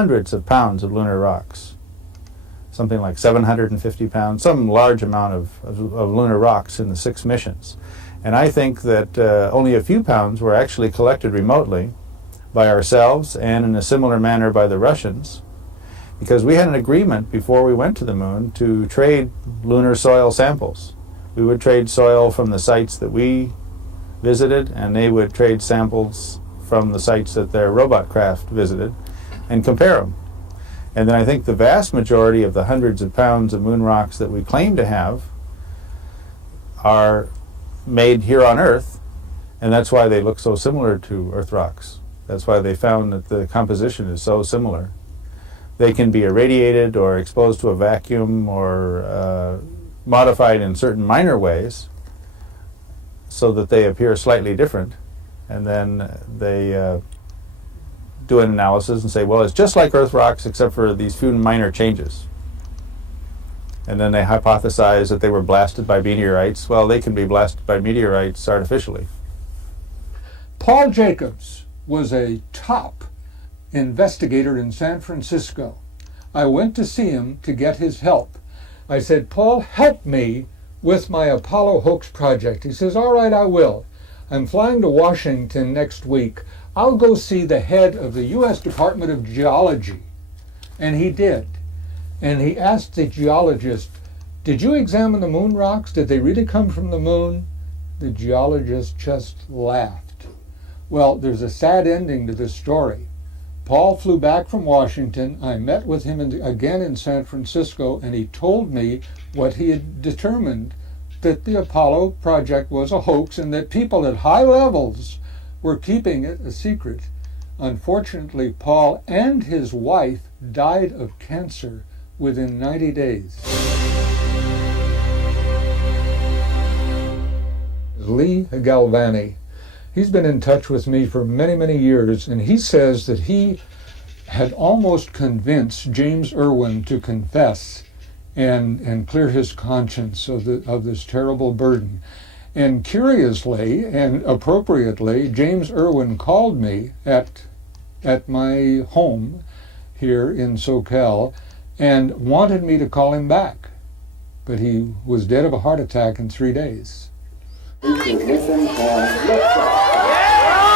hundreds of pounds of lunar rocks, something like 750 pounds, some large amount of lunar rocks in the 6 missions. And I think that only a few pounds were actually collected remotely by ourselves and in a similar manner by the Russians, because we had an agreement before we went to the moon to trade lunar soil samples. We would trade soil from the sites that we visited, and they would trade samples from the sites that their robot craft visited and compare them. And then I think the vast majority of the hundreds of pounds of moon rocks that we claim to have are made here on Earth, and that's why they look so similar to Earth rocks. That's why they found that the composition is so similar. They can be irradiated or exposed to a vacuum or modified in certain minor ways so that they appear slightly different, and then they do an analysis and say, well, it's just like Earth rocks except for these few minor changes. And then they hypothesize that they were blasted by meteorites. Well, they can be blasted by meteorites artificially. Paul Jacobs was a top investigator in San Francisco. I went to see him to get his help. I said, Paul, help me with my Apollo hoax project. He says, all right, I will. I'm flying to Washington next week. I'll go see the head of the U.S. Department of Geology. And he did. And he asked the geologist, did you examine the moon rocks? Did they really come from the moon? The geologist just laughed. Well, there's a sad ending to this story. Paul flew back from Washington. I met with him again in San Francisco, and he told me what he had determined, that the Apollo project was a hoax and that people at high levels were keeping it a secret. Unfortunately, Paul and his wife died of cancer within 90 days. Lee Galvani. He's been in touch with me for many, many years, and he says that he had almost convinced James Irwin to confess and clear his conscience of this terrible burden. And curiously and appropriately, James Irwin called me at my home here in SoCal and wanted me to call him back. But he was dead of a heart attack in 3 days. Ignition and liftoff.